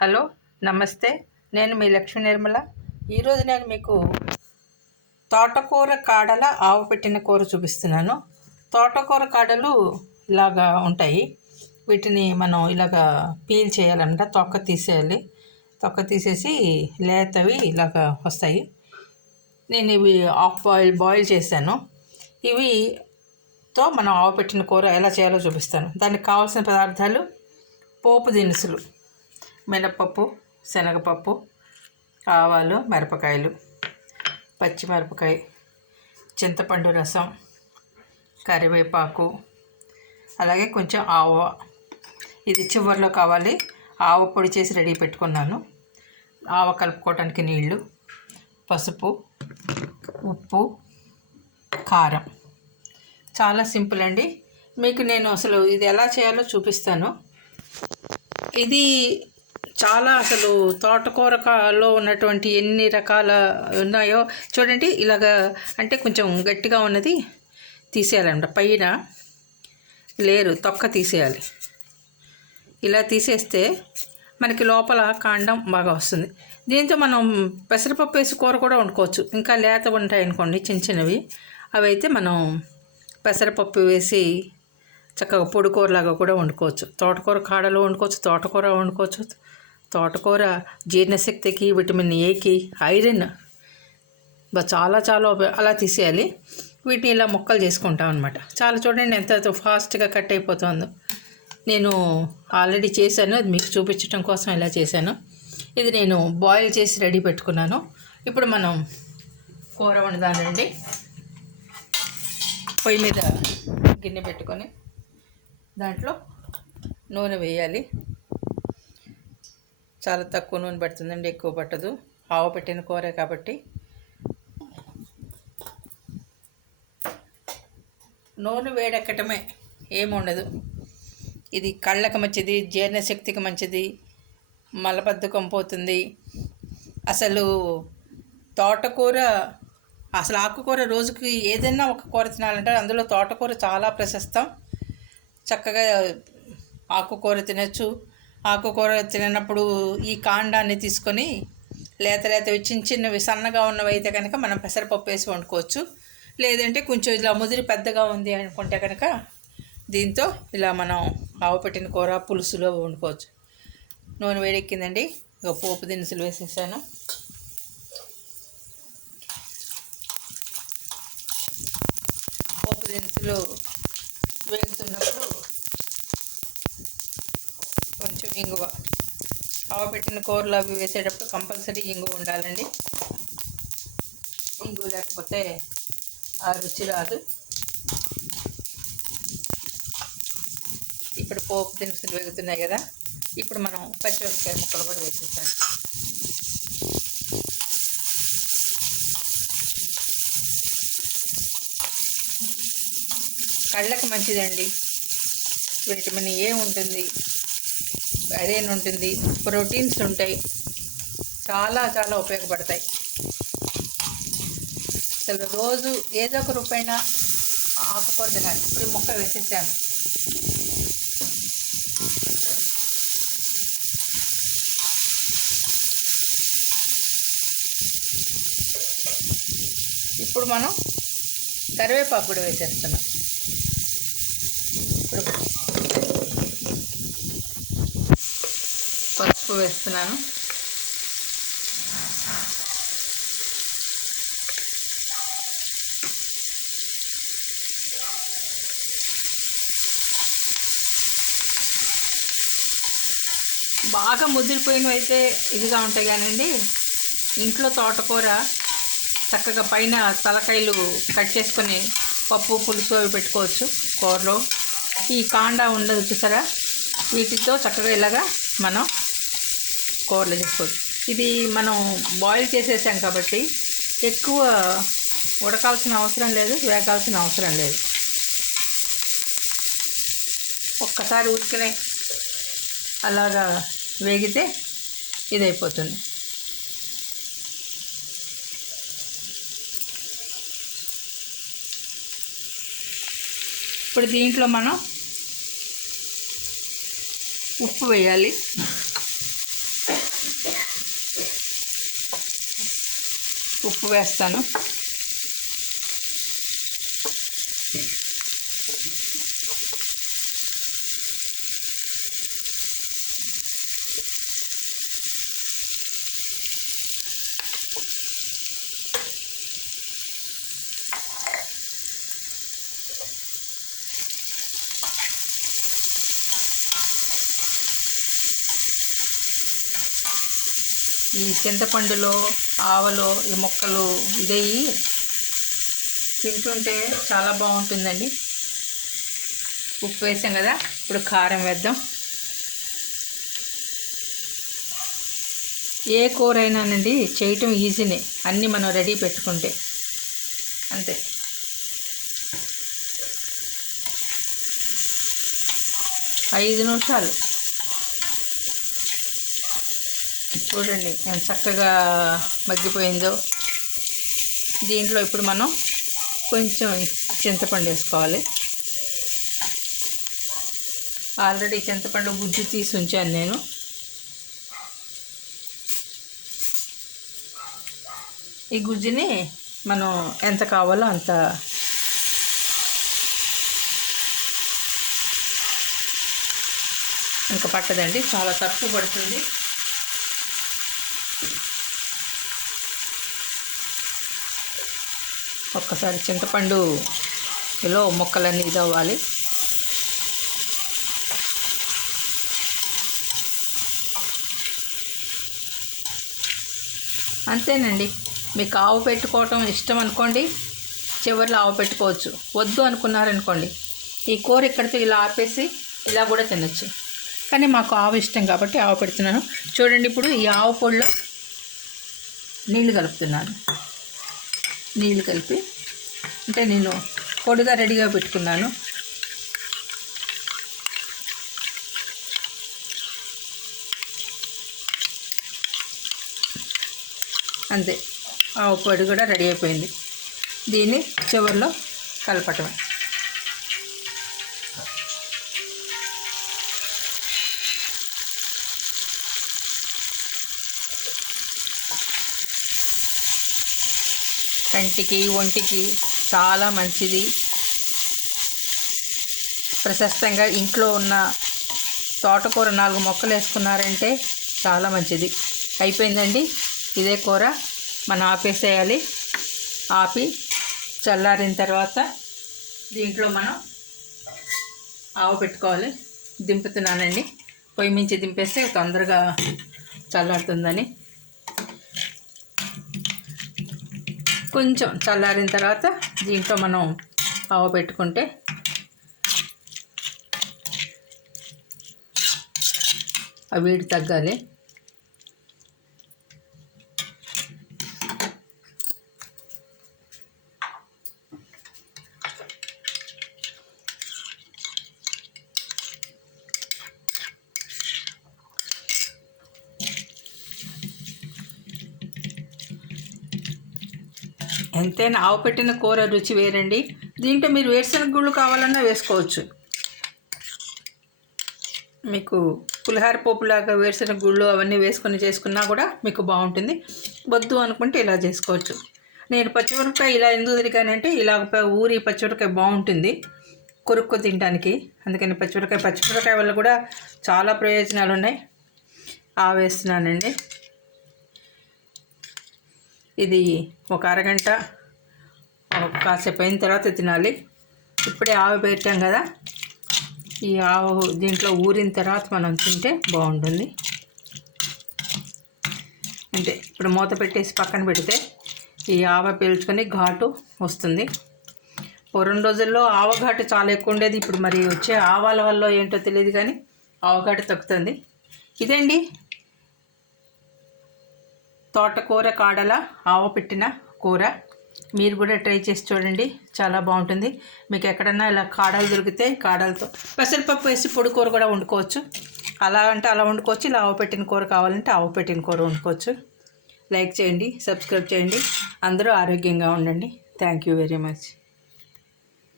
Hello, నమస్తే. నేను మీ లక్ష్మీ నిర్మల. ఈరోజు నేను మీకు తోటకూర కాడల ఆవు పెట్టిన కూర చూపిస్తున్నాను. తోటకూర కాడలు ఇలాగా ఉంటాయి. వీటిని మనం ఇలాగా పీల్ చేయాలంట, తొక్క తీసేయాలి. తొక్క తీసేసి లేతవి ఇలాగా వస్తాయి. నేను ఇవి హాఫ్ బాయిల్ చేశాను. ఇవితో మనం ఆవు పెట్టిన కూర ఎలా చేయాలో చూపిస్తాను. దానికి కావాల్సిన పదార్థాలు: పోపు దినుసులు, మినపప్పు, శనగపప్పు, ఆవాలు, మిరపకాయలు, పచ్చిమిరపకాయ, చింతపండు రసం, కరివేపాకు, అలాగే కొంచెం ఆవ. ఇది చివరిలో కావాలి. ఆవ పొడి చేసి రెడీ పెట్టుకున్నాను. ఆవ కలుపుకోవడానికి నీళ్లు, పసుపు, ఉప్పు, కారం. చాలా సింపుల్ అండి. మీకు నేను అసలు ఇది ఎలా చేయాలో చూపిస్తాను. ఇది చాలా అసలు తోటకూరలో ఉన్నటువంటి ఎన్ని రకాల ఉన్నాయో చూడండి. ఇలాగా అంటే కొంచెం గట్టిగా ఉన్నది తీసేయాలంట, పైన లేరు తొక్క తీసేయాలి. ఇలా తీసేస్తే మనకి లోపల కాండం బాగా వస్తుంది. దీంతో మనం పెసరపప్పు వేసి కూర కూడా వండుకోవచ్చు. ఇంకా లేత ఉంటాయి అనుకోండి, చిన్న చిన్నవి, అవి అయితే మనం పెసరపప్పు వేసి చక్కగా పొడి కూరలాగా కూడా వండుకోవచ్చు. తోటకూర కాడలు వండుకోవచ్చు, తోటకూర వండుకోవచ్చు. తోటకూర జీర్ణశక్తికి, విటమిన్ ఏకి, ఐరన్ చాలా చాలా అలా తీసేయాలి. వీటిని ఇలా ముక్కలు చేసుకుంటాం అనమాట. చాలా చూడండి ఎంత ఫాస్ట్గా కట్ అయిపోతుందో. నేను ఆల్రెడీ చేశాను, అది మీకు చూపించడం కోసం ఇలా చేశాను. ఇది నేను బాయిల్ చేసి రెడీ పెట్టుకున్నాను. ఇప్పుడు మనం కూర వండుదానండి. పొయ్యి మీద గిన్నె పెట్టుకొని దాంట్లో నూనె వేయాలి. చాలా తక్కువ నూనె పడుతుందండి, ఎక్కువ పట్టదు. ఆవు పెట్టిన కూర కాబట్టి. నూనె వేడెక్కటమే, ఏముండదు. ఇది కళ్ళకు మంచిది, జీర్ణశక్తికి మంచిది, మలబద్ధకం పోతుంది. అసలు తోటకూర, అసలు ఆకుకూర రోజుకి ఏదైనా ఒక కూర తినాలంటే అందులో తోటకూర చాలా ప్రశస్తం. చక్కగా ఆకుకూర తినచ్చు. ఆకుకూర తినప్పుడు ఈ కాండాన్ని తీసుకొని లేతవి చిన్న చిన్నవి సన్నగా ఉన్నవి అయితే కనుక మనం పెసరపప్పు వేసి వండుకోవచ్చు. లేదంటే కొంచెం ఇలా ముదిరి పెద్దగా ఉంది అనుకుంటే కనుక దీంతో ఇలా మనం ఆవు పెట్టిన కూర పులుసులో వండుకోవచ్చు. నూనె వేడెక్కిందండి. ఇక పోపు దినుసులు వేసేసాను. పోపు దినుసులు వేగుతున్నప్పుడు కొంచెం ఇంగువ. ఆవు పెట్టిన కూరలు అవి వేసేటప్పుడు కంపల్సరీ ఇంగువ ఉండాలండి. ఇంగువ లేకపోతే ఆ రుచి రాదు. ఇప్పుడు పోపు దినుసులు వేగుతున్నాయి కదా, ఇప్పుడు మనం పచ్చిమిరపకాయ ముక్కలు కూడా వేసేసాం. కళ్ళకు మంచిదండి. విటమిన్ ఏ ఉంటుంది, ఐరన్ ఉంటుంది, ప్రోటీన్స్ ఉంటాయి. చాలా చాలా ఉపయోగపడతాయి. అసలు రోజు ఏదో ఒక రూపాయినా ఆకుకూర తినాలి. ఇప్పుడు ముక్క వేసేసాను. ఇప్పుడు మనం కరివేపాకు కూడా వేసేస్తున్నాం. పసుపు వేస్తున్నాను. బాగా ముదిరిపోయినవి అయితే ఇదిగా ఉంటాయి కానండి. ఇంట్లో తోటకూర చక్కగా పైన తలకాయలు కట్ చేసుకొని పప్పు పులుసు అవి పెట్టుకోవచ్చు కూరలో. ఈ కాండా ఉండదు చూసారా, వీటితో చక్కగా ఇలాగా మనం కూరలు చేసుకోవచ్చు. ఇది మనం బాయిల్ చేసేసాం కాబట్టి ఎక్కువ ఉడకాల్సిన అవసరం లేదు, వేగాల్సిన అవసరం లేదు. ఒక్కసారి ఉడికినే అలాగా వేగితే ఇదైపోతుంది. ఇప్పుడు దీంట్లో మనం ఉప్పు వేయాలి. ఉప్పు వేస్తాను. ఈ చింతపండులో ఆవలో ఈ ముక్కలు ఇదయ్యి తింటుంటే చాలా బాగుంటుందండి. ఉప్పు వేసాం కదా, ఇప్పుడు కారం వేద్దాం. ఏ కూర అయినానండి చేయటం ఈజీనే, అన్నీ మనం రెడీ పెట్టుకుంటే అంతే. ఐదు నిమిషాలు చూడండి ఎంత చక్కగా మగ్గిపోయిందో. దీంట్లో ఇప్పుడు మనం కొంచెం చింతపండు వేసుకోవాలి. ఆల్రెడీ చింతపండు గుజ్జు తీసి ఉంచాను నేను. ఈ గుజ్జుని మనం ఎంత కావాలో అంత ఇంకా పట్టదండి, చాలా తక్కువ పడుతుంది. ఒక్కసారి చింతపండులో ముక్కలన్నీ ఇదవ్వాలి. అంతేనండి. మీకు ఆవు పెట్టుకోవటం ఇష్టం అనుకోండి, చివరిలో ఆవు పెట్టుకోవచ్చు. వద్దు అనుకున్నారనుకోండి, ఈ కూర ఇక్కడితో ఇలా ఆపేసి ఇలా కూడా తినచ్చు. కానీ మాకు ఆవు ఇష్టం కాబట్టి ఆవు పెడుతున్నాను. చూడండి, ఇప్పుడు ఈ ఆవు పొడిలో నీళ్ళు కలుపుతున్నాను. నీళ్ళు కలిపి అంటే నేను పొడిగా రెడీగా పెట్టుకున్నాను. అంతే, ఆవు పొడి కూడా రెడీ అయిపోయింది. దీన్ని చివరిలో కలపటమే. కంటికి ఒంటికి చాలా మంచిది. ప్రశస్తంగా ఇంట్లో ఉన్న తోటకూర 4 మొక్కలు వేసుకున్నారంటే చాలా మంచిది. అయిపోయిందండి. ఇదే కూర మనం ఆపేసేయాలి. ఆపి చల్లారిన తర్వాత దీంట్లో మనం ఆవు పెట్టుకోవాలి. దింపుతున్నానండి. పొయ్యి మించి దింపేస్తే తొందరగా చల్లారుతుందని. కొంచెం చల్లారిన తర్వాత దీంట్లో మనం ఆవు పెట్టుకుంటే ఆ వేడి తగ్గాలి. ఎంతైనా ఆవు పెట్టిన కూర రుచి వేరండి. దీంట్లో మీరు వేరుశనగ గుళ్ళు కావాలన్నా వేసుకోవచ్చు. మీకు పులిహార పోపులాగా వేరుశనగ గుళ్ళు అవన్నీ వేసుకొని చేసుకున్నా కూడా మీకు బాగుంటుంది. వద్దు అనుకుంటే ఇలా చేసుకోవచ్చు. నేను పచ్చిమిరపకాయ ఇలా ఎందుకు తిరిగానంటే ఇలా ఊరి పచ్చిమిరపకాయ బాగుంటుంది కొరుక్కు తినడానికి. అందుకని పచ్చిమిరపకాయ వల్ల కూడా చాలా ప్రయోజనాలు ఉన్నాయి. వేస్తున్నానండి. ఇది ఒక అరగంట కాసేపు అయిన తర్వాత తినాలి. ఇప్పుడే ఆవు పెట్టాం కదా, ఈ ఆవు దీంట్లో ఊరిన తర్వాత మనం తింటే బాగుంటుంది. అంటే ఇప్పుడు మూత పెట్టేసి పక్కన పెడితే ఈ ఆవ పీల్చుకొని ఘాటు వస్తుంది. 2 రోజుల్లో ఆవ ఘాటు చాలా ఎక్కువ ఉండేది. ఇప్పుడు మరి వచ్చే ఆవాల వల్ల ఏంటో తెలియదు కానీ ఆవ ఘాటు తగ్గుతుంది. ఇదండి తోటకూర కాడల ఆవ పెట్టిన కూర. మీరు కూడా ట్రై చేసి చూడండి, చాలా బాగుంటుంది. మీకు ఎక్కడన్నా ఇలా కాడలు దొరికితే కాడలతో పెసరపప్పు వేసి పొడి కూర కూడా వండుకోవచ్చు. అలా అంటే అలా వండుకోవచ్చు. ఇలా ఆవు పెట్టిన కూర కావాలంటే ఆవు పెట్టిన కూర వండుకోవచ్చు. లైక్ చేయండి, సబ్స్క్రైబ్ చేయండి. అందరూ ఆరోగ్యంగా ఉండండి. Thank you very much.